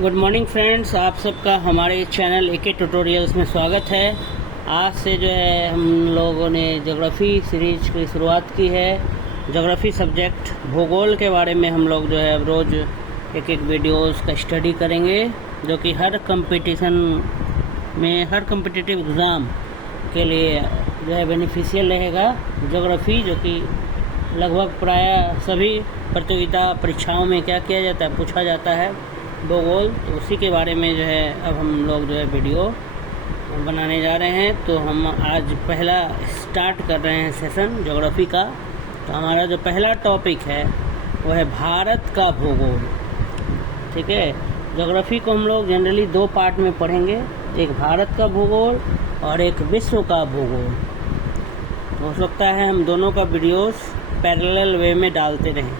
Good morning friends, आप सबका हमारे चैनल एके ट्यूटोरियल्स में स्वागत है। आज से जो है हम लोगों ने ज्योग्राफी सीरीज की शुरुआत की है। ज्योग्राफी सब्जेक्ट भूगोल के बारे में हम लोग जो है अब रोज़ एक एक वीडियोस का स्टडी करेंगे, जो कि हर कंपटीशन में, हर कम्पिटिटिव एग्ज़ाम के लिए जो है बेनिफिशियल रहेगा। ज्योग्राफी जो कि लगभग प्रायः सभी प्रतियोगिता परीक्षाओं में क्या किया जाता है, पूछा जाता है भूगोल, तो उसी के बारे में जो है अब हम लोग जो है वीडियो बनाने जा रहे हैं। तो हम आज पहला स्टार्ट कर रहे हैं सेशन ज्योग्राफी का। तो हमारा जो पहला टॉपिक है वो है भारत का भूगोल। ठीक है, ज्योग्राफी को हम लोग जनरली दो पार्ट में पढ़ेंगे, एक भारत का भूगोल और एक विश्व का भूगोल। तो हो सकता है हम दोनों का वीडियोस पैरेलल वे में डालते रहें।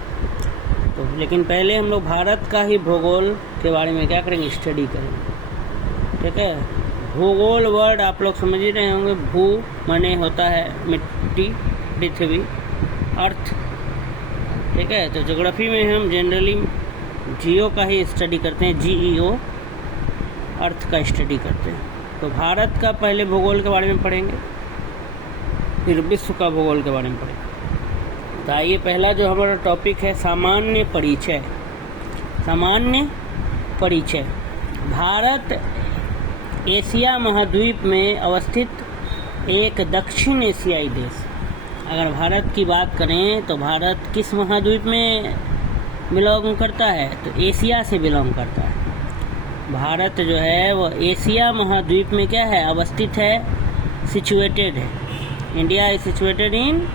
तो लेकिन पहले हम लोग भारत का ही भूगोल के बारे में क्या करेंगे, स्टडी करेंगे। ठीक है, भूगोल वर्ड आप लोग समझ ही रहे होंगे। भू माने होता है मिट्टी, पृथ्वी, अर्थ। ठीक है, तो ज्योग्राफी में हम जनरली जियो का ही स्टडी करते हैं, GEO, अर्थ का स्टडी करते हैं। तो भारत का पहले भूगोल के बारे में पढ़ेंगे, फिर विश्व का भूगोल के बारे में पढ़ेंगे। तो आइए, पहला जो हमारा टॉपिक है सामान्य परिचय। सामान्य परिचय। भारत एशिया महाद्वीप में अवस्थित एक दक्षिण एशियाई देश। अगर भारत की बात करें तो भारत किस महाद्वीप में बिलोंग करता है, तो एशिया से बिलोंग करता है। भारत जो है वो एशिया महाद्वीप में क्या है, अवस्थित है, सिचुएटेड है। India is situated in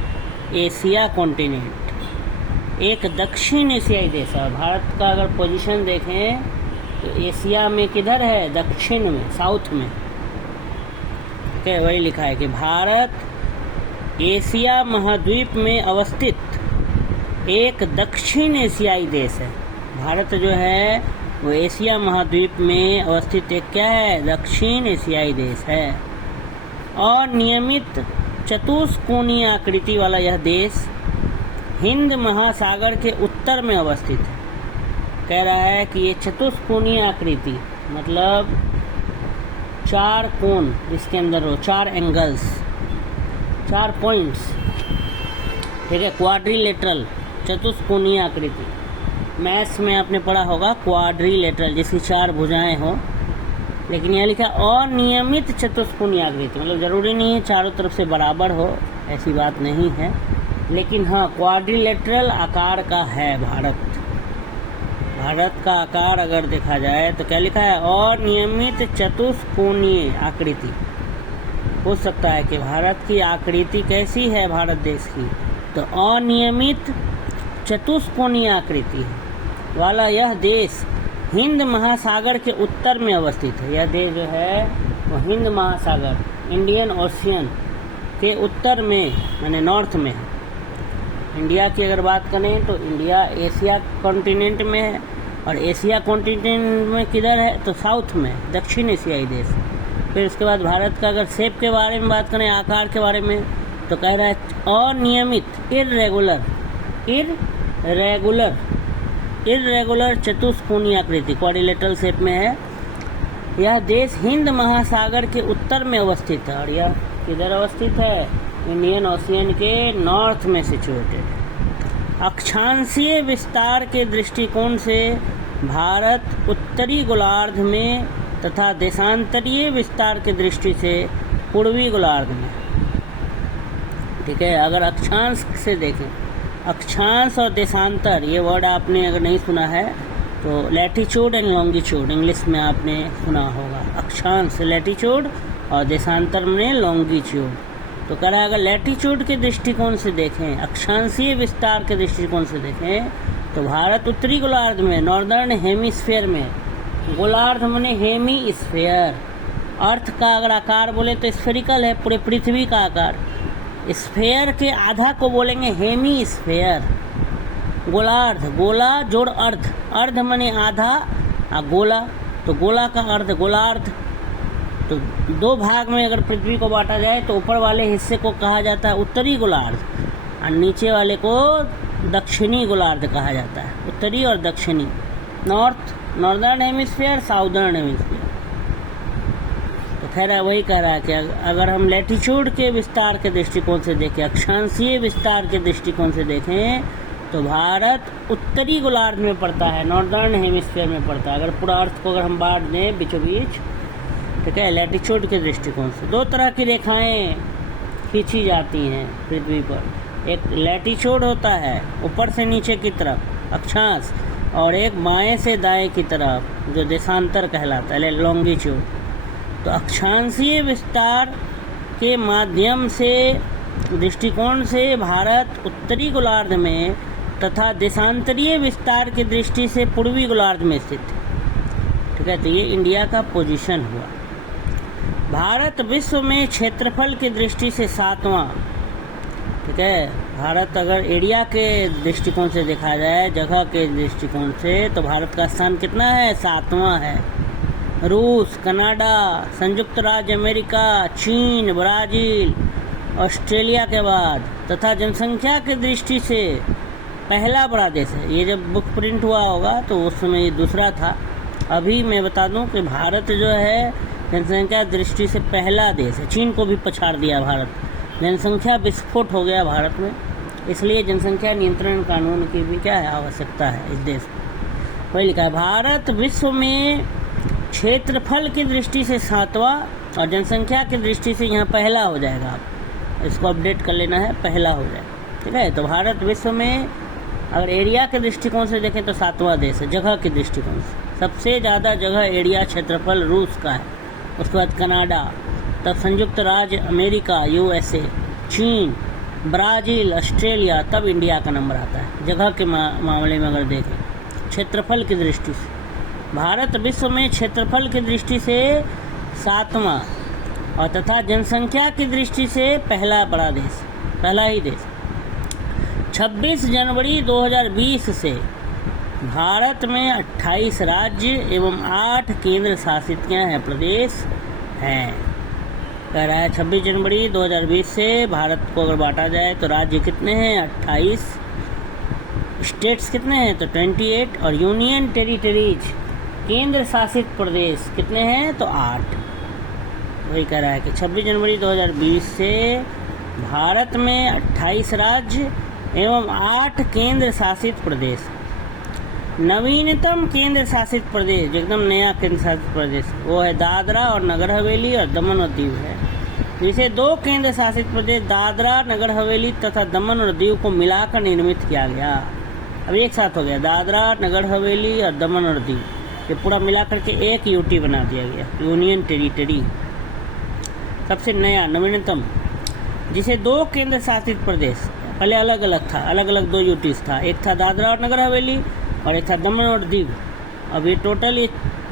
Asia continent, एक दक्षिण एशियाई देश है। भारत का अगर पोजीशन देखें तो एशिया में किधर है, दक्षिण में, साउथ में। क्या वही लिखा है कि भारत एशिया महाद्वीप में अवस्थित एक दक्षिण एशियाई देश है। भारत जो है वो एशिया महाद्वीप में अवस्थित एक क्या है, दक्षिण एशियाई देश है। और नियमित चतुष्कोणीय आकृति वाला यह देश हिंद महासागर के उत्तर में अवस्थित है। कह रहा है कि ये चतुष्कोणीय आकृति मतलब चार कोण जिसके अंदर हो, चार एंगल्स, चार पॉइंट्स। ठीक है, क्वाड्रिलेटरल, चतुष्कोणीय आकृति। मैथ्स में आपने पढ़ा होगा क्वाड्रिलेटरल, जिसकी चार भुजाएं हो, लेकिन यह लिखा अनियमित चतुष्कोणीय आकृति, मतलब जरूरी नहीं है चारों तरफ से बराबर हो, ऐसी बात नहीं है, लेकिन हाँ क्वाड्रिलेटरल आकार का है भारत। भारत का आकार अगर देखा जाए तो क्या लिखा है, अनियमित चतुष्कोणीय आकृति। हो सकता है कि भारत की आकृति कैसी है भारत देश की, तो अनियमित चतुष्कोणीय आकृति वाला यह देश हिंद महासागर के उत्तर में अवस्थित है। यह देश जो है वो हिंद महासागर, इंडियन ओशियन के उत्तर में, यानी नॉर्थ में है। इंडिया की अगर बात करें तो इंडिया एशिया कॉन्टिनेंट में है, और एशिया कॉन्टिनेंट में किधर है, तो साउथ में, दक्षिण एशियाई देश। फिर उसके बाद भारत का अगर शेप के बारे में बात करें, आकार के बारे में, तो कह रहा है अनियमित, इर्रेगुलर चतुष्कोणीय आकृति, क्वाड्रिलेटरल शेप में है। यह देश हिंद महासागर के उत्तर में अवस्थित है, और यह किधर अवस्थित है, इंडियन ओशियन के नॉर्थ में सिचुएटेड। अक्षांशीय विस्तार के दृष्टिकोण से भारत उत्तरी गोलार्ध में तथा देशांतरीय विस्तार की दृष्टि से पूर्वी गोलार्ध में। ठीक है, अगर अक्षांश से देखें, अक्षांश और देशांतर, ये वर्ड आपने अगर नहीं सुना है तो लैटिट्यूड एंड लॉन्गिट्यूड इंग्लिश में आपने सुना होगा। अक्षांश लैटिट्यूड और देशांतर में लॉन्गिट्यूड। तो कह रहा है अगर लैटिट्यूड के दृष्टिकोण से देखें, अक्षांशीय विस्तार के दृष्टिकोण से देखें, तो भारत उत्तरी गोलार्ध में, नॉर्दर्न हेमिस्फीयर में, गोलार्ध माने हेमी स्फीयर, अर्थ का अगर आकार बोले तो स्फेरिकल है, पूरे पृथ्वी का आकार। स्फेयर के आधा को बोलेंगे हेमी स्फेयर। गोलार्ध, गोला जोड़ अर्ध, अर्ध माने आधा, और गोला, तो गोला का अर्ध गोलार्ध। तो दो भाग में अगर पृथ्वी को बांटा जाए तो ऊपर वाले हिस्से को कहा जाता है उत्तरी गोलार्ध, और नीचे वाले को दक्षिणी गोलार्ध कहा जाता है। उत्तरी और दक्षिणी, north northern hemisphere, southern hemisphere. तो खैर वही कह रहा है कि अगर हम लैटिट्यूड के विस्तार के दृष्टिकोण से देखें, अक्षांशीय विस्तार के दृष्टिकोण से देखें, तो भारत उत्तरी गोलार्ध में पड़ता है, नॉर्दर्न हेमिस्फीयर में पड़ता है। अगर पूरा अर्थ को अगर हम बांट दें बीचों बीच, ठीक है, लैटिट्यूड के दृष्टिकोण से दो तरह की रेखाएं खींची जाती हैं पृथ्वी पर। एक लैटिट्यूड होता है ऊपर से नीचे की तरफ अक्षांश, और एक बाएं से दाएं की तरफ जो देशांतर कहलाता है, लॉन्गिट्यूड। तो अक्षांशीय विस्तार के माध्यम से दृष्टिकोण से भारत उत्तरी गोलार्ध में तथा देशांतरीय विस्तार की दृष्टि से पूर्वी गोलार्ध में स्थित है, ठीक है। तो ये इंडिया का पोजीशन हुआ। भारत विश्व में क्षेत्रफल की दृष्टि से 7वां, ठीक है। भारत अगर एरिया के दृष्टिकोण से देखा जाए, जगह के दृष्टिकोण से, तो भारत का स्थान कितना है? 7वां है। रूस, कनाडा, संयुक्त राज्य अमेरिका, चीन, ब्राज़ील, ऑस्ट्रेलिया के बाद तथा जनसंख्या की दृष्टि से पहला बड़ा देश है। ये जब बुक प्रिंट हुआ होगा तो उस समय ये दूसरा था। अभी मैं बता दूं कि भारत जो है जनसंख्या दृष्टि से पहला देश है। चीन को भी पछाड़ दिया भारत, जनसंख्या विस्फोट हो गया भारत में, इसलिए जनसंख्या नियंत्रण कानून की भी क्या है? आवश्यकता है इस देश में। वही लिखा है, भारत विश्व में क्षेत्रफल की दृष्टि से 7वां और जनसंख्या की दृष्टि से यहाँ पहला हो जाएगा। आप इसको अपडेट कर लेना है, पहला हो जाएगा, ठीक है। तो भारत विश्व में अगर एरिया के दृष्टिकोण से देखें तो 7वां देश है। जगह के दृष्टिकोण से सबसे ज़्यादा जगह एरिया क्षेत्रफल रूस का है, उसके बाद कनाडा, तब संयुक्त राज्य अमेरिका USA, चीन, ब्राज़ील, ऑस्ट्रेलिया, तब इंडिया का नंबर आता है। जगह के मामले में अगर देखें क्षेत्रफल की दृष्टि से भारत विश्व में क्षेत्रफल की दृष्टि से 7वां और तथा जनसंख्या की दृष्टि से पहला बड़ा देश, पहला ही देश। 26 जनवरी 2020 से भारत में 28 राज्य एवं 8 केंद्र शासित प्रदेश हैं। कह रहा है 26 जनवरी 2020 से भारत को अगर बांटा जाए तो राज्य कितने हैं? 28, स्टेट्स कितने हैं? तो 28, और यूनियन टेरिटरीज केंद्र शासित प्रदेश कितने हैं? तो 8। वही कह रहा है कि 26 जनवरी 2020 से भारत में 28 राज्य एवं 8 केंद्र शासित प्रदेश। नवीनतम केंद्र शासित प्रदेश, एकदम नया केंद्र शासित प्रदेश, वो है दादरा और नगर हवेली और दमन और दीव है। जिसे 2 केंद्र शासित प्रदेश दादरा, नगर हवेली तथा दमन और दीव को मिलाकर निर्मित किया गया। अब एक साथ हो गया दादरा, नगर हवेली और दमन और दीव, ये पूरा मिलाकर के एक यूटी बना दिया गया, यूनियन टेरिटरी। सबसे नया नवीनतम, जिसे 2 केंद्र शासित प्रदेश, पहले अलग अलग था, अलग अलग 2 यूटीज था, एक था दादरा और नगर हवेली और एक था दमन और दीव। अब ये टोटल ये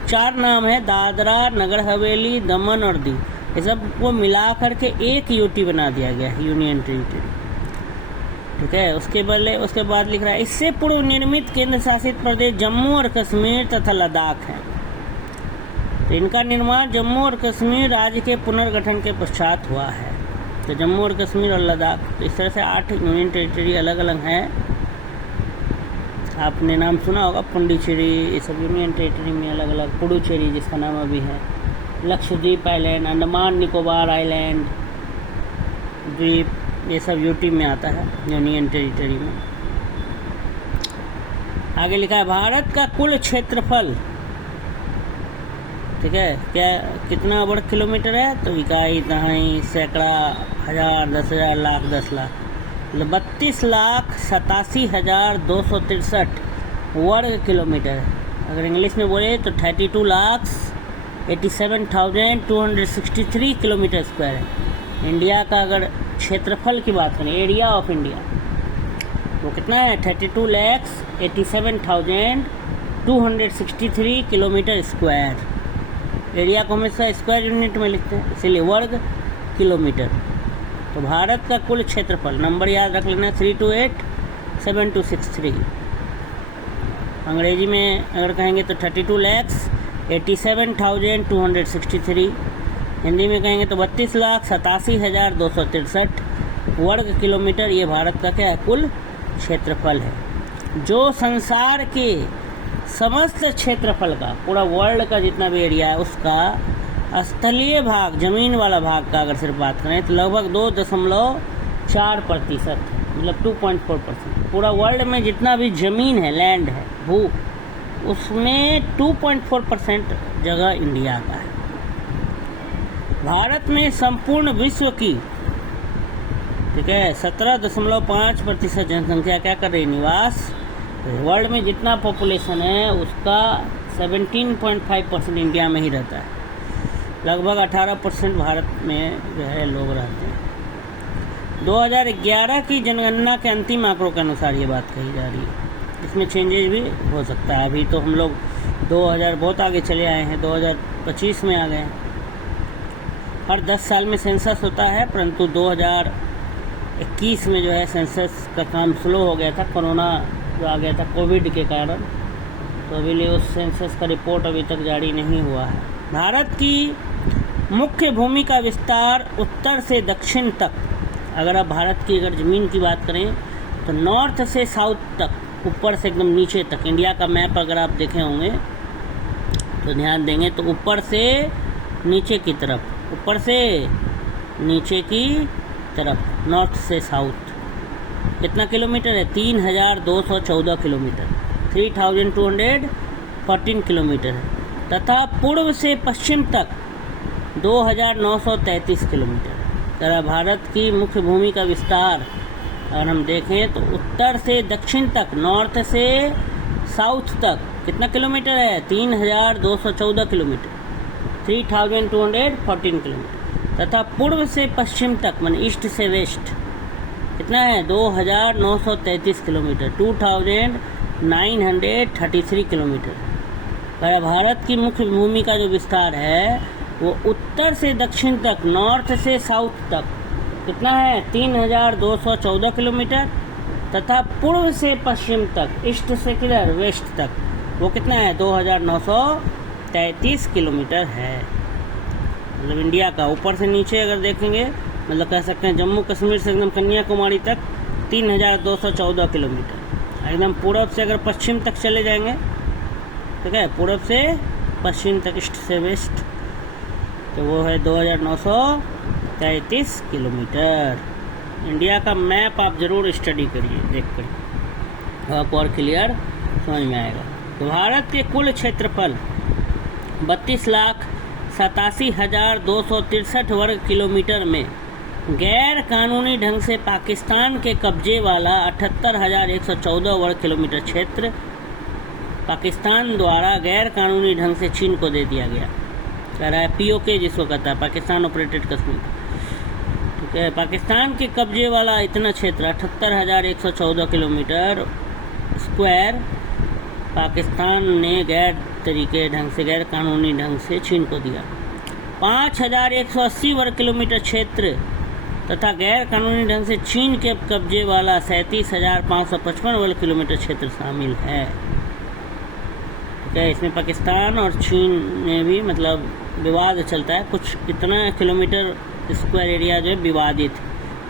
4 नाम है, दादरा, नगर हवेली, दमन और दीव, ये सब को मिला करके एक यूटी बना दिया गया है, यूनियन टेरिटरी, ठीक है। उसके बाद लिख रहा है, इससे पूर्व निर्मित केंद्र शासित प्रदेश जम्मू और कश्मीर तथा लद्दाख है। तो इनका निर्माण जम्मू और कश्मीर राज्य के पुनर्गठन के पश्चात हुआ है। तो जम्मू और कश्मीर और लद्दाख, तो इस तरह से 8 यूनियन टेरिटरी अलग अलग हैं। आपने नाम सुना होगा पुडुचेरी, ये सब यूनियन टेरिटरी में अलग अलग, पुडुचेरी जिसका नाम अभी है, लक्षद्वीप आइलैंड, अंडमान निकोबार आइलैंड द्वीप, ये सब यूटी में आता है, यूनियन टेरिटरी में। आगे लिखा है, भारत का कुल क्षेत्रफल, ठीक है, क्या कितना वर्ग किलोमीटर है? तो इकाई, दहाई, सैकड़ा, हजार, 10,000, लाख, 10 लाख, 32,87,263 वर्ग किलोमीटर। अगर इंग्लिश में बोले तो 32,87,263 किलोमीटर स्क्वायर है। इंडिया का अगर क्षेत्रफल की बात करें, एरिया ऑफ इंडिया, वो कितना है? 32,87,263 किलोमीटर स्क्वायर। एरिया को हमेशा स्क्वायर यूनिट में लिखते हैं, इसीलिए वर्ग किलोमीटर। तो भारत का कुल क्षेत्रफल, नंबर याद रख लेना, 328,7263। अंग्रेजी में अगर कहेंगे तो 32,87,263। हिंदी में कहेंगे तो 32,87,263 वर्ग किलोमीटर। ये भारत का क्या है? कुल क्षेत्रफल है, जो संसार के समस्त क्षेत्रफल का, पूरा वर्ल्ड का जितना भी एरिया है उसका स्थलीय भाग, जमीन वाला भाग का अगर सिर्फ बात करें तो लगभग 2.4%, मतलब 2.4%। पूरा वर्ल्ड में जितना भी ज़मीन है, लैंड है, भू, उसमें 2.4% जगह इंडिया का है। भारत में संपूर्ण विश्व की, ठीक है, 17.5% जनसंख्या क्या कर रही, निवास। वर्ल्ड में जितना पॉपुलेशन है उसका 17.5% इंडिया में ही रहता है। लगभग 18% भारत में जो है लोग रहते हैं। 2011 की जनगणना के अंतिम आंकड़ों के अनुसार ये बात कही जा रही है। इसमें चेंजेस भी हो सकता है। अभी तो हम लोग 2000 बहुत आगे चले आए हैं, 2025 में आ गए हैं। हर 10 साल में सेंसस होता है, परंतु 2021 में जो है सेंसस का काम स्लो हो गया था, कोरोना जो आ गया था कोविड के कारण, तो अभी लिए उस सेंसस का रिपोर्ट अभी तक जारी नहीं हुआ है। भारत की मुख्य भूमि का विस्तार उत्तर से दक्षिण तक, अगर आप भारत की अगर ज़मीन की बात करें तो नॉर्थ से साउथ तक, ऊपर से एकदम नीचे तक, इंडिया का मैप अगर आप देखे होंगे तो ध्यान देंगे तो ऊपर से नीचे की तरफ, ऊपर से नीचे की तरफ, नॉर्थ से साउथ कितना किलोमीटर है, 3214 किलोमीटर, 3214 किलोमीटर है। तथा पूर्व से पश्चिम तक 2933 किलोमीटर। तरह भारत की मुख्य भूमि का विस्तार अगर हम देखें तो उत्तर से दक्षिण तक, नॉर्थ से साउथ तक कितना किलोमीटर है, 3214 किलोमीटर, 3214 किलोमीटर। तथा पूर्व से पश्चिम तक, मान ईस्ट से वेस्ट कितना है, 2933 किलोमीटर, 2933 किलोमीटर। भारत की मुख्य भूमि का जो विस्तार है वो उत्तर से दक्षिण तक, नॉर्थ से साउथ तक कितना है, 3214 किलोमीटर। तथा पूर्व से पश्चिम तक, ईस्ट से किधर, वेस्ट तक, वो कितना है, 2933 किलोमीटर है। मतलब इंडिया का ऊपर से नीचे अगर देखेंगे, मतलब कह सकते हैं जम्मू कश्मीर से एकदम कन्याकुमारी तक 3214 किलोमीटर। एकदम पूर्व से अगर पश्चिम तक चले जाएंगे, ठीक है, पूर्व से पश्चिम तक, ईस्ट से वेस्ट, तो वो है 2933 किलोमीटर। इंडिया का मैप आप ज़रूर स्टडी करिए, देख कर आपको और क्लियर समझ में आएगा। तो भारत के कुल क्षेत्रफल 32,87,263 वर्ग किलोमीटर में गैर कानूनी ढंग से पाकिस्तान के कब्जे वाला 78,114 वर्ग किलोमीटर क्षेत्र पाकिस्तान द्वारा गैर कानूनी ढंग से चीन को दे दिया गया। कह रहा है POK, जिसको कहता है पाकिस्तान ऑपरेटेड कश्मीर, ठीक है। पाकिस्तान के कब्जे वाला इतना क्षेत्र 78,114 किलोमीटर स्क्वायर पाकिस्तान ने गैर तरीके ढंग से, गैर कानूनी ढंग से चीन को दिया। 5,180 वर्ग किलोमीटर क्षेत्र तथा गैर कानूनी ढंग से चीन के कब्जे वाला 37,555 वर्ग किलोमीटर क्षेत्र शामिल है। ठीक है, इसमें पाकिस्तान और चीन में भी मतलब विवाद चलता है, कुछ इतना किलोमीटर स्क्वायर एरिया जो है विवादित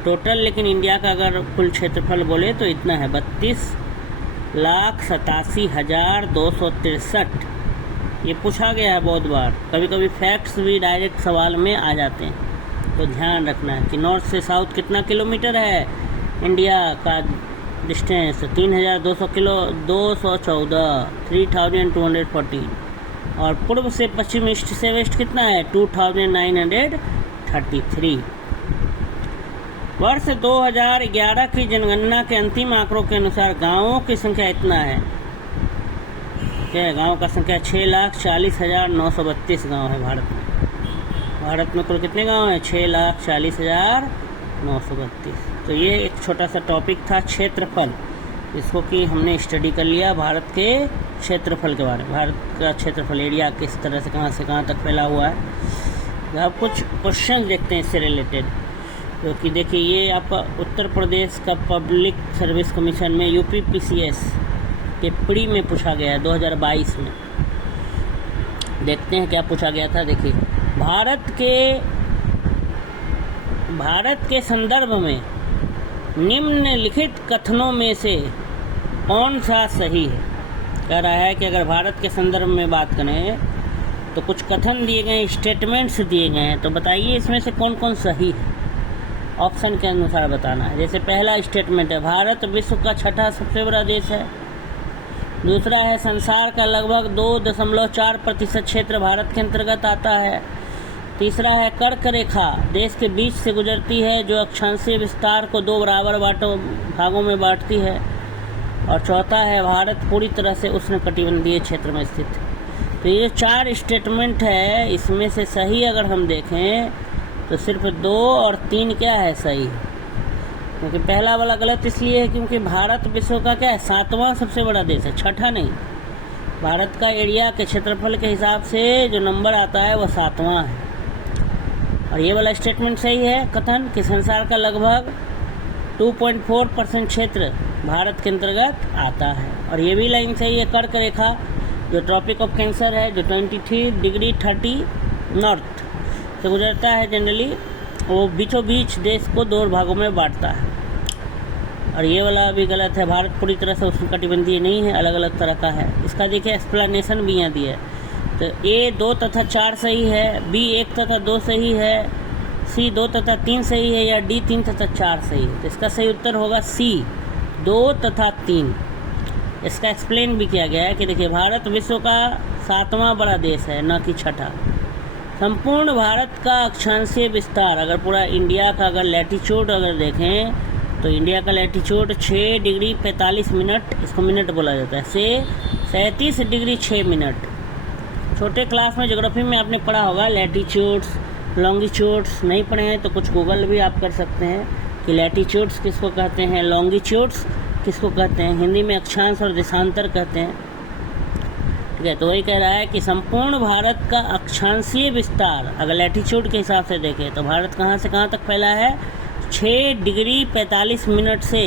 टोटल, लेकिन इंडिया का अगर कुल क्षेत्रफल बोले तो इतना है 32,87,263। ये पूछा गया है बहुत बार, कभी कभी फैक्ट्स भी डायरेक्ट सवाल में आ जाते हैं, तो ध्यान रखना है कि नॉर्थ से साउथ कितना किलोमीटर है इंडिया का डिस्टेंस, 3,214, 3,214, और पूर्व से पश्चिम, ईस्ट से वेस्ट कितना है, 2,933। वर्ष 2011 की जनगणना के अंतिम आंकड़ों के अनुसार गांवों की संख्या इतना है, क्या है, गाँव का संख्या 6,40,932 गाँव है भारत में। भारत में कुल कितने गांव हैं, 6,40,932। तो ये एक छोटा सा टॉपिक था क्षेत्रफल, इसको कि हमने स्टडी कर लिया भारत के क्षेत्रफल के बारे में। भारत का क्षेत्रफल एरिया किस तरह से कहाँ तक फैला हुआ है। अब कुछ क्वेश्चन देखते हैं इससे रिलेटेड, क्योंकि देखिए ये आपका उत्तर प्रदेश का पब्लिक सर्विस कमीशन में UPPCS के प्री में पूछा गया है 2022 में। देखते हैं क्या पूछा गया था। देखिए, भारत के संदर्भ में निम्नलिखित कथनों में से कौन सा सही है। कह रहा है कि अगर भारत के संदर्भ में बात करें तो कुछ कथन दिए गए, स्टेटमेंट्स दिए गए हैं, तो बताइए इसमें से कौन कौन सही है। ऑप्शन के अनुसार बताना है। जैसे पहला स्टेटमेंट है, भारत विश्व का छठा सबसे बड़ा देश है। दूसरा है, संसार का लगभग 2.4% क्षेत्र भारत के अंतर्गत आता है। तीसरा है, कर्क रेखा देश के बीच से गुजरती है जो अक्षांशीय विस्तार को 2 बराबर भागों में बांटती है। और चौथा है, भारत पूरी तरह से उष्णकटिबंधीय क्षेत्र में स्थित है। तो ये 4 स्टेटमेंट है, इसमें से सही अगर हम देखें तो सिर्फ 2 और 3 क्या है सही, क्योंकि पहला वाला गलत इसलिए है क्योंकि भारत विश्व का क्या है 7वां सबसे बड़ा देश है, छठा नहीं। भारत का एरिया के क्षेत्रफल के हिसाब से जो नंबर आता है वो 7वां है। और ये वाला स्टेटमेंट सही है, कथन कि संसार का लगभग 2.4% क्षेत्र भारत के अंतर्गत आता है। और ये भी लाइन सही है, कर्क रेखा जो ट्रॉपिक ऑफ कैंसर है, जो 23 डिग्री 30 नॉर्थ से गुजरता है, जनरली वो बीचों बीच देश को 2 भागों में बांटता है। और ये वाला भी गलत है, भारत पूरी तरह से उष्णकटिबंधीय नहीं है, अलग अलग तरह का है। इसका देखिए एक्सप्लेनेशन भी यहाँ दिया है। तो ए 2 तथा 4 सही है, बी 1 तथा 2 सही है, सी 2 तथा 3 सही है, या डी 3 तथा 4 सही है। तो इसका सही उत्तर होगा सी 2 तथा 3। इसका एक्सप्लेन भी किया गया है कि देखिए भारत विश्व का 7वां बड़ा देश है, न कि छठा। संपूर्ण भारत का अक्षांशीय विस्तार, अगर पूरा इंडिया का अगर लैटीट्यूड अगर देखें तो इंडिया का लैटीट्यूड 6 डिग्री 45 मिनट, इसको मिनट बोला जाता है, से 37 डिग्री 6 मिनट। छोटे क्लास में ज्योग्राफी में आपने पढ़ा होगा लैटीट्यूड्स, लॉन्गिट्यूड्स। नहीं पढ़े हैं तो कुछ गूगल भी आप कर सकते हैं कि लैटीट्यूड्स किसको कहते हैं, लॉन्गिट्यूड्स किसको कहते हैं। हिंदी में अक्षांश और देशांतर कहते हैं, ठीक है। तो वही कह रहा है कि संपूर्ण भारत का अक्षांशीय विस्तार अगर लैटीट्यूड के हिसाब से देखें तो भारत कहाँ से कहाँ तक फैला है, 6 डिग्री 45 मिनट से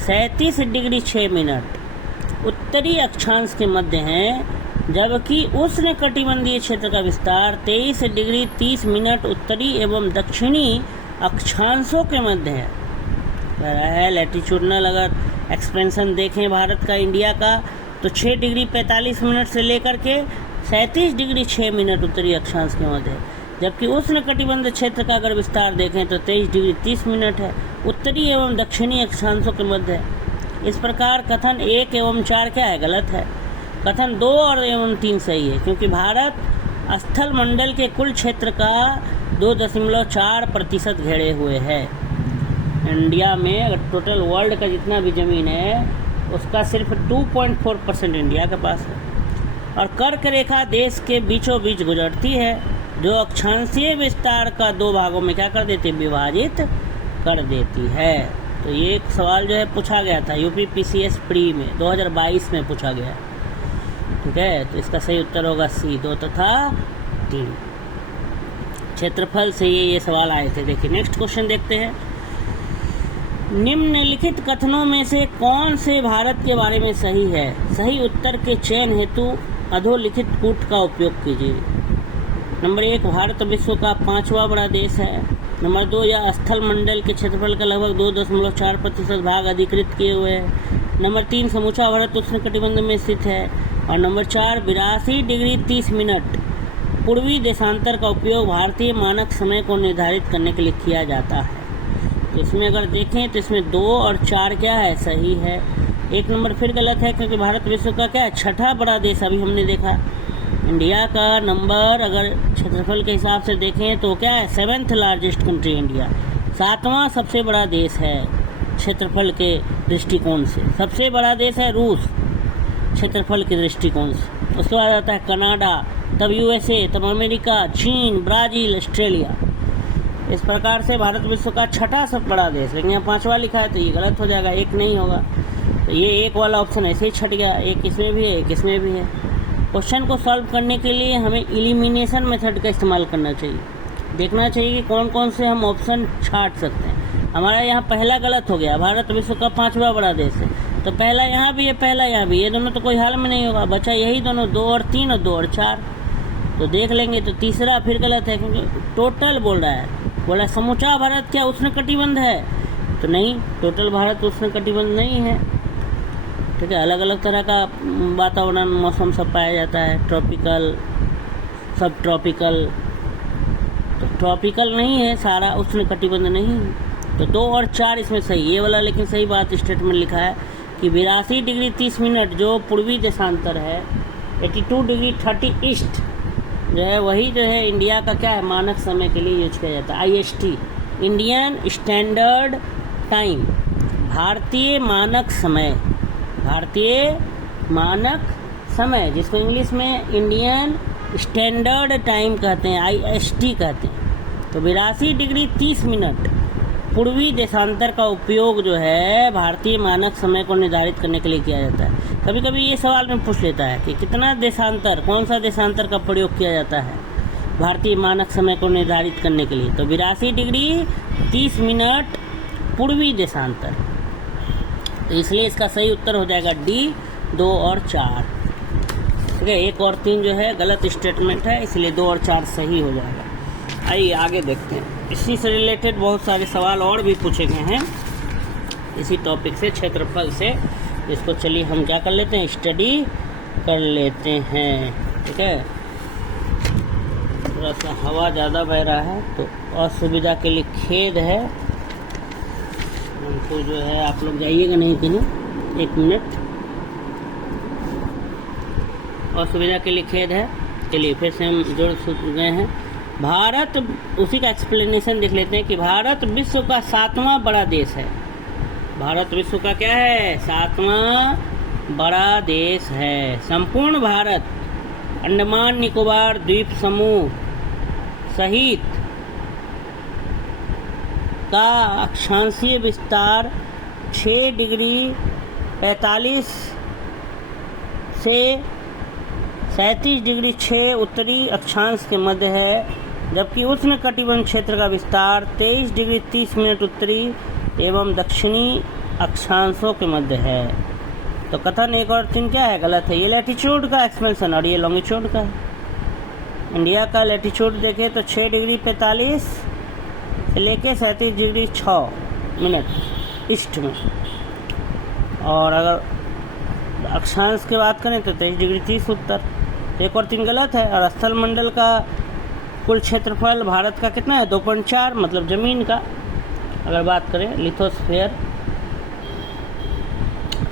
37 डिग्री 6 मिनट उत्तरी अक्षांश के मध्य है, जबकि उष्णकटिबंधीय क्षेत्र का विस्तार 23 डिग्री 30 मिनट उत्तरी एवं दक्षिणी अक्षांशों के मध्य है। कह रहा है लैटीट्यूडनल अगर एक्सपेंशन देखें भारत का, इंडिया का, तो 6 डिग्री 45 मिनट से लेकर के 37 डिग्री 6 मिनट उत्तरी अक्षांश के मध्य है, जबकि उष्णकटिबंध क्षेत्र का अगर विस्तार देखें तो 23 डिग्री 30 मिनट है, उत्तरी एवं दक्षिणी अक्षांशों के मध्य है। इस प्रकार कथन 1 एवं 4 क्या है, गलत है। कथन 2 और एवं 3 सही है, क्योंकि भारत स्थल मंडल के कुल क्षेत्र का 2.4% घेरे हुए है। इंडिया में अगर टोटल वर्ल्ड का जितना भी ज़मीन है उसका सिर्फ 2.4% इंडिया के पास है। और कर्क रेखा देश के बीचों बीच गुजरती है जो अक्षांशीय विस्तार का 2 भागों में क्या कर देती है, विभाजित कर देती है। तो ये एक सवाल जो है पूछा गया था यूपी PCS प्री में 2022 में पूछा गया, ठीक है। तो इसका सही उत्तर होगा सी 2 तथा 3। क्षेत्रफल से ये सवाल आए थे। देखिए नेक्स्ट क्वेश्चन देखते हैं। निम्नलिखित कथनों में से कौन से भारत के बारे में सही है? सही उत्तर के चयन हेतु अधोलिखित कूट का उपयोग कीजिए। नंबर 1, भारत विश्व का 5वां बड़ा देश है। नंबर 2, यह स्थल मंडल के क्षेत्रफल का लगभग 2.4% भाग अधिकृत किए हुए है। नंबर 3, समूचा भारत उष्णकटिबंध में स्थित है। और नंबर 4, 82 डिग्री 30 मिनट पूर्वी देशांतर का उपयोग भारतीय मानक समय को निर्धारित करने के लिए किया जाता है। तो इसमें अगर देखें तो इसमें 2 और 4 क्या है, सही है। 1 नंबर फिर गलत है, क्योंकि भारत विश्व का क्या है, छठा बड़ा देश। अभी हमने देखा इंडिया का नंबर अगर क्षेत्रफल के हिसाब से देखें तो क्या है, 7th लार्जेस्ट कंट्री इंडिया, 7वां सबसे बड़ा देश है क्षेत्रफल के दृष्टिकोण से। सबसे बड़ा देश है रूस क्षेत्रफल के दृष्टिकोण से। उसके बाद आता है कनाडा, तब USA, तब अमेरिका, चीन, ब्राज़ील, ऑस्ट्रेलिया। इस प्रकार से भारत विश्व का छठा सब बड़ा देश, लेकिन यहाँ 5वां लिखा है तो ये गलत हो जाएगा, 1 नहीं होगा। तो ये 1 वाला ऑप्शन ऐसे ही छट गया, 1 इसमें भी है 1 इसमें भी है। क्वेश्चन को सॉल्व करने के लिए हमें एलिमिनेशन मेथड का इस्तेमाल करना चाहिए। देखना चाहिए कि कौन कौन से हम ऑप्शन छांट सकते हैं। हमारा यहाँ पहला गलत हो गया, भारत विश्व का 5वां बड़ा देश है, तो पहला यहाँ भी है, पहला यहाँ भी, ये दोनों तो कोई हाल में नहीं होगा। बचा यही दोनों, 2 और 3 और 2 और 4। तो देख लेंगे। तो तीसरा फिर गलत है, क्योंकि टोटल बोल रहा है, बोला समूचा भारत क्या उष्णकटिबंध है, तो नहीं, टोटल भारत उष्णकटिबंध नहीं है। ठीक है। अलग अलग तरह का वातावरण मौसम सब पाया जाता है, ट्रॉपिकल, सब ट्रॉपिकल। तो ट्रॉपिकल नहीं है सारा, उष्णकटिबंध नहीं है। तो 2 और 4 इसमें सही, ये वाला लेकिन सही बात स्टेटमेंट लिखा है कि 82 डिग्री 30 मिनट जो पूर्वी देशांतर है, 82 डिग्री 30 ईस्ट जो है, वही जो है इंडिया का क्या है, मानक समय के लिए यूज किया जाता है। IST, इंडियन स्टैंडर्ड टाइम, भारतीय मानक समय, भारतीय मानक समय, जिसको इंग्लिश में इंडियन स्टैंडर्ड टाइम कहते हैं, IST कहते हैं। तो 82 डिग्री 30 मिनट पूर्वी देशांतर का उपयोग जो है भारतीय मानक समय को निर्धारित करने के लिए किया जाता है। कभी कभी ये सवाल में पूछ लेता है कि कितना देशांतर, कौन सा देशांतर का प्रयोग किया जाता है भारतीय मानक समय को निर्धारित करने के लिए। तो 82 डिग्री 30 मिनट पूर्वी देशांतर, तो इसलिए इसका सही उत्तर हो जाएगा D, 2 और 4। ठीक है, 1 और 3 जो है गलत स्टेटमेंट है, इसलिए 2 और 4 सही हो जाएगा। आइए आगे देखते हैं। इसी से रिलेटेड बहुत सारे सवाल और भी पूछे गए हैं इसी टॉपिक से, क्षेत्रफल से। इसको चलिए हम क्या कर लेते हैं, स्टडी कर लेते हैं। ठीक है, थोड़ा सा हवा ज़्यादा बह रहा है तो असुविधा के लिए खेद है हमको, जो है आप लोग जाइएगा नहीं कहीं, 1 मिनट, असुविधा के लिए खेद है। चलिए फिर से हम जुड़ गए हैं। भारत, उसी का एक्सप्लेनेशन देख लेते हैं कि भारत विश्व का 7वां बड़ा देश है। भारत विश्व का क्या है, 7वां बड़ा देश है। संपूर्ण भारत अंडमान निकोबार द्वीप समूह सहित का अक्षांशीय विस्तार 6 डिग्री 45 से 37 डिग्री 6 उत्तरी अक्षांश के मध्य है, जबकि उष्णकटिबंध क्षेत्र का विस्तार 23 डिग्री 30 मिनट उत्तरी एवं दक्षिणी अक्षांशों के मध्य है। तो कथन 1 और 3 क्या है, गलत है। ये लैटिट्यूड का एक्सपेंशन और ये लॉन्गिट्यूड का है। इंडिया का लैटिट्यूड देखें तो 6 डिग्री 45 से लेके 37 डिग्री 6 मिनट ईस्ट में, और अगर अक्षांश की बात करें तो 23 डिग्री 30 उत्तर। 1 और 3 गलत है। और स्थल मंडल का कुल क्षेत्रफल भारत का कितना है, 2.4, मतलब ज़मीन का अगर बात करें, लिथोस्फीयर।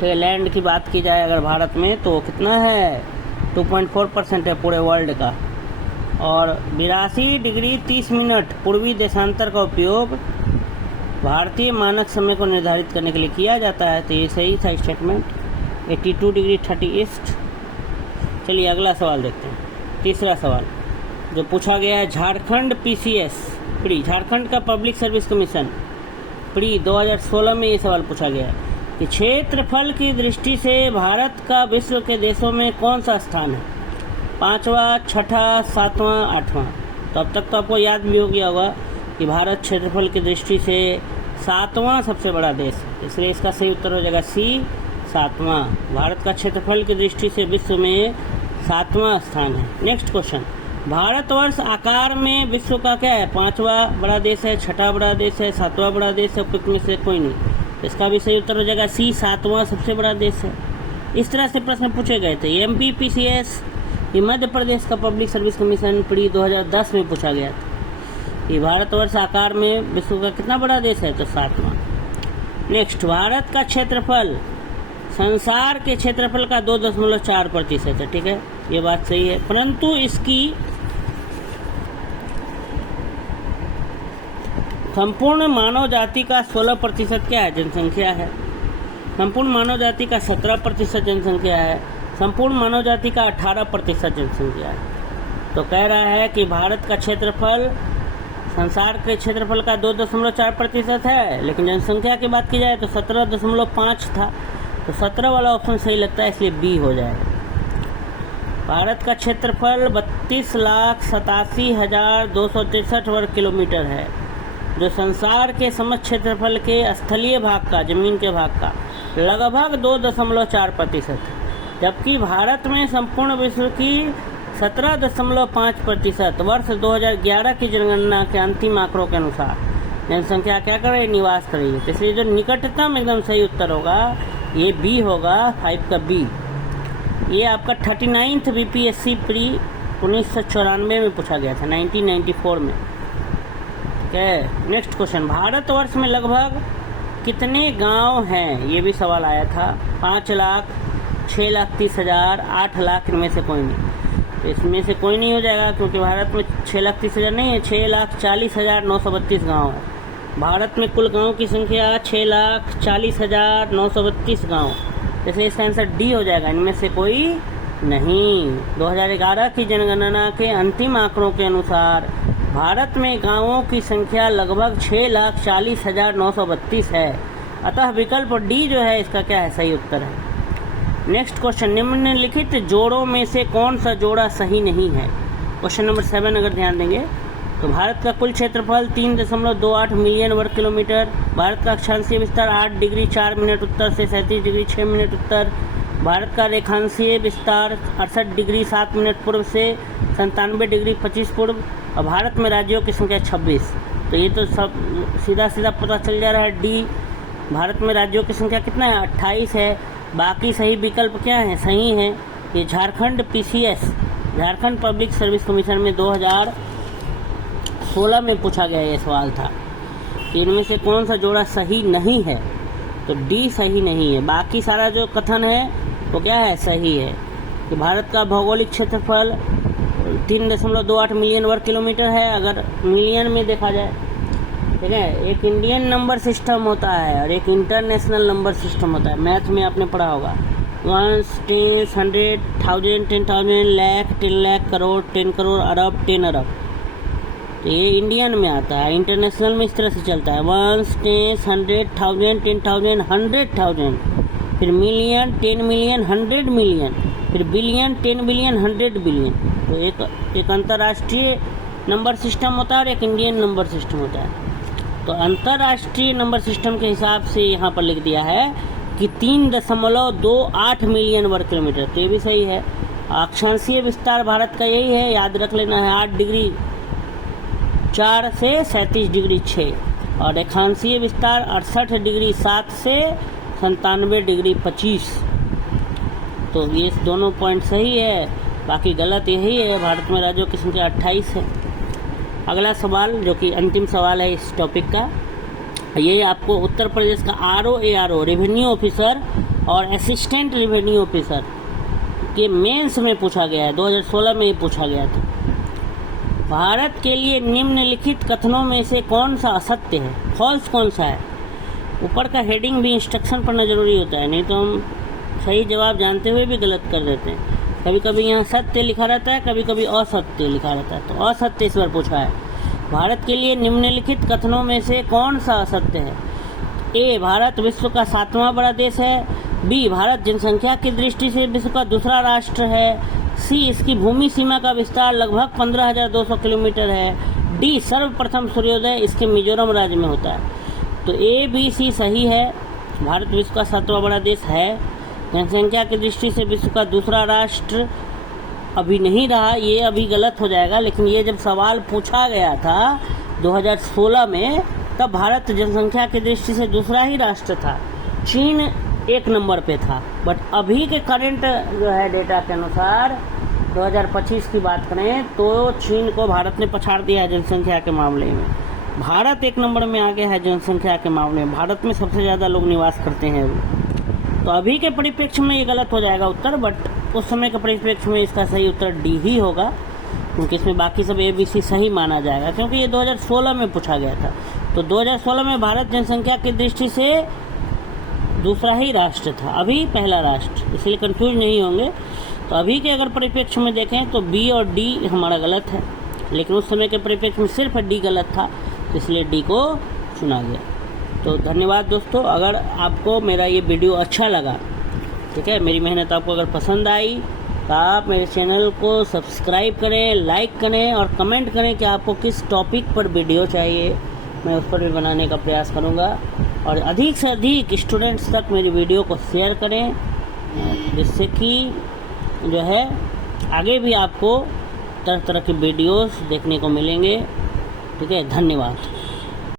तो लैंड की बात की जाए अगर भारत में तो कितना है, 2.4% है पूरे वर्ल्ड का। और 82 डिग्री 30 मिनट पूर्वी देशांतर का उपयोग भारतीय मानक समय को निर्धारित करने के लिए किया जाता है। तो ये सही था स्टेटमेंट, 82 डिग्री 30 ईस्ट। चलिए अगला सवाल देखते हैं। तीसरा सवाल जो पूछा गया है, झारखंड PCS प्री, झारखंड का पब्लिक सर्विस कमीशन प्री 2016 में ये सवाल पूछा गया है कि क्षेत्रफल की दृष्टि से भारत का विश्व के देशों में कौन सा स्थान है, 5वां, 6ठा, 7वां, 8वां। तो अब तक तो आपको याद भी हो गया होगा कि भारत क्षेत्रफल की दृष्टि से 7वां सबसे बड़ा देश है, इसलिए इसका सही उत्तर हो जाएगा C, 7वां। भारत का क्षेत्रफल की दृष्टि से विश्व में 7वां स्थान है। नेक्स्ट क्वेश्चन, भारतवर्ष आकार में विश्व का क्या है, 5वां बड़ा देश है, 6ठा बड़ा देश है, 7वां बड़ा देश है, उपयुक्त में से कोई नहीं। इसका भी सही उत्तर हो जाएगा C, 7वां सबसे बड़ा देश है। इस तरह से प्रश्न पूछे गए थे। MP PCS ये मध्य प्रदेश का पब्लिक सर्विस कमीशन प्री 2010 में पूछा गया था कि भारतवर्ष आकार में विश्व का कितना बड़ा देश है, तो 7वां। नेक्स्ट, भारत का क्षेत्रफल संसार के क्षेत्रफल का 2.4% है। ठीक है, ये बात सही है, परंतु इसकी संपूर्ण मानव जाति का 16% क्या है, जनसंख्या है। संपूर्ण मानव जाति का 17% जनसंख्या है। संपूर्ण मानव जाति का 18% जनसंख्या है। तो कह रहा है कि भारत का क्षेत्रफल संसार के क्षेत्रफल का 2.4% है, लेकिन जनसंख्या की बात की जाए तो 17.5 था। तो 17 वाला ऑप्शन सही लगता है, इसलिए B हो जाएगा। भारत का क्षेत्रफल 32,87,263 वर्ग किलोमीटर है, जो संसार के समस्त क्षेत्रफल के स्थलीय भाग का, जमीन के भाग का लगभग 2.4% है, जबकि भारत में संपूर्ण विश्व की 17.5% वर्ष 2011 की जनगणना के अंतिम आंकड़ों के अनुसार जनसंख्या क्या कर रही है, निवास कर रही है। तो इसलिए जो निकटतम एकदम सही उत्तर होगा ये बी होगा 5 का बी। ये आपका 39th BPSC प्री 1994 में पूछा गया था, 1994 में। ठीक है, नेक्स्ट क्वेश्चन, भारतवर्ष में लगभग कितने गांव हैं? ये भी सवाल आया था। 5 लाख, 6 लाख 30,000, 8 लाख, इनमें से कोई नहीं। तो इसमें से कोई नहीं हो जाएगा, क्योंकि भारत में 6 लाख 30,000 नहीं है, 6,40,932 गाँव है। भारत में कुल गाँव की संख्या 6,40,932 गाँव, इसलिए इसका आंसर डी हो जाएगा, इनमें से कोई नहीं। 2011 की जनगणना के अंतिम आंकड़ों के अनुसार भारत में गांवों की संख्या लगभग 6,40,932 है, अतः विकल्प डी जो है इसका क्या है, सही उत्तर है। नेक्स्ट क्वेश्चन, निम्नलिखित जोड़ों में से कौन सा जोड़ा सही नहीं है? क्वेश्चन नंबर 7 अगर ध्यान देंगे तो भारत का कुल क्षेत्रफल 3.28 मिलियन वर्ग किलोमीटर, भारत का अक्षांशीय विस्तार 8 डिग्री 4 मिनट उत्तर से 37 डिग्री 6 मिनट उत्तर, भारत का रेखांशीय विस्तार 68 डिग्री 7 मिनट पूर्व से 97 डिग्री 25 पूर्व, और भारत में राज्यों की संख्या 26। तो ये तो सब सीधा सीधा पता चल जा रहा है, डी। भारत में राज्यों की संख्या कितना है, 28 है। बाकी सही विकल्प क्या है, सही है। ये Jharkhand PCS, Jharkhand public service commission में 2016 में पूछा गया ये सवाल था कि इनमें से कौन सा जोड़ा सही नहीं है, तो डी सही नहीं है। बाकी सारा जो कथन है वो क्या है, सही है। कि भारत का भौगोलिक क्षेत्रफल 3.28 मिलियन वर्ग किलोमीटर है, अगर मिलियन में देखा जाए। ठीक है, एक इंडियन नंबर सिस्टम होता है और एक इंटरनेशनल नंबर सिस्टम होता है, मैथ में आपने पढ़ा होगा। 1, 10, 100, 1000, 10,000, लाख, 10 लाख, करोड़, 10 करोड़, अरब, 10 अरब। तो ये इंडियन में आता है, इंटरनेशनल में इस तरह से चलता है 1, 10, 100, 1000, 10,000, 100,000, फिर मिलियन, 10 मिलियन, 100 मिलियन, फिर बिलियन, 10 बिलियन, 100 बिलियन। तो एक अंतर्राष्ट्रीय नंबर सिस्टम होता है और एक इंडियन नंबर सिस्टम होता है। तो अंतर्राष्ट्रीय नंबर सिस्टम के हिसाब से यहाँ पर लिख दिया है कि 3.28 मिलियन वर्ग किलोमीटर, तो ये भी सही है। अक्षांशीय विस्तार भारत का यही है, याद रख लेना है, 8 डिग्री 4 से 37 डिग्री 6, और रेखांशीय विस्तार 68 डिग्री 7 से 97 डिग्री 25। तो ये दोनों पॉइंट सही है, बाकी गलत यही है, भारत में राज्यों की संख्या 28 है। अगला सवाल जो कि अंतिम सवाल है इस टॉपिक का, ये आपको उत्तर प्रदेश का RO रेवेन्यू ऑफिसर और असिस्टेंट रेवेन्यू ऑफिसर के मेंस में पूछा गया है, 2016 में ही पूछा गया था। भारत के लिए निम्नलिखित कथनों में से कौन सा असत्य है, फॉल्स कौन सा है? ऊपर का हेडिंग भी इंस्ट्रक्शन पढ़ना जरूरी होता है, नहीं तो हम सही जवाब जानते हुए भी गलत कर देते हैं। कभी कभी यहाँ सत्य लिखा रहता है, कभी कभी असत्य लिखा रहता है, तो असत्य इस बार पूछा है। भारत के लिए निम्नलिखित कथनों में से कौन सा असत्य है? ए, भारत विश्व का 7वां बड़ा देश है। बी, भारत जनसंख्या की दृष्टि से विश्व का दूसरा राष्ट्र है। सी, इसकी भूमि सीमा का विस्तार लगभग 15,200 किलोमीटर है। डी, सर्वप्रथम सूर्योदय इसके मिजोरम राज्य में होता है। तो ए, बी, सी सही है। भारत विश्व का 7वां बड़ा देश है। जनसंख्या की दृष्टि से विश्व का दूसरा राष्ट्र अभी नहीं रहा, ये अभी गलत हो जाएगा, लेकिन ये जब सवाल पूछा गया था 2016 में, तब भारत जनसंख्या की दृष्टि से दूसरा ही राष्ट्र था, चीन 1 नंबर पे था। बट अभी के करंट जो है डेटा के अनुसार 2025 की बात करें तो चीन को भारत ने पछाड़ दिया है जनसंख्या के मामले में। भारत 1 नंबर में आ गया है जनसंख्या के मामले में, भारत में सबसे ज़्यादा लोग निवास करते हैं अभी। तो अभी के परिप्रेक्ष्य में ये गलत हो जाएगा उत्तर, बट उस समय के परिप्रेक्ष्य में इसका सही उत्तर डी ही होगा, क्योंकि इसमें बाकी सब ABC सही माना जाएगा, क्योंकि ये 2016 में पूछा गया था। तो 2016 में भारत जनसंख्या की दृष्टि से दूसरा ही राष्ट्र था, अभी पहला राष्ट्र, इसलिए कंफ्यूज नहीं होंगे। तो अभी के अगर परिप्रेक्ष्य में देखें तो बी और डी हमारा गलत है, लेकिन उस समय के परिप्रेक्ष्य में सिर्फ डी गलत था, इसलिए डी को चुना गया। तो धन्यवाद दोस्तों, अगर आपको मेरा ये वीडियो अच्छा लगा, ठीक है, मेरी मेहनत आपको अगर पसंद आई तो आप मेरे चैनल को सब्सक्राइब करें, लाइक करें और कमेंट करें कि आपको किस टॉपिक पर वीडियो चाहिए, मैं उस पर भी बनाने का प्रयास करूँगा। और अधिक से अधिक स्टूडेंट्स तक मेरी वीडियो को शेयर करें, जिससे कि जो है आगे भी आपको तरह तरह की वीडियोस देखने को मिलेंगे। ठीक है, धन्यवाद।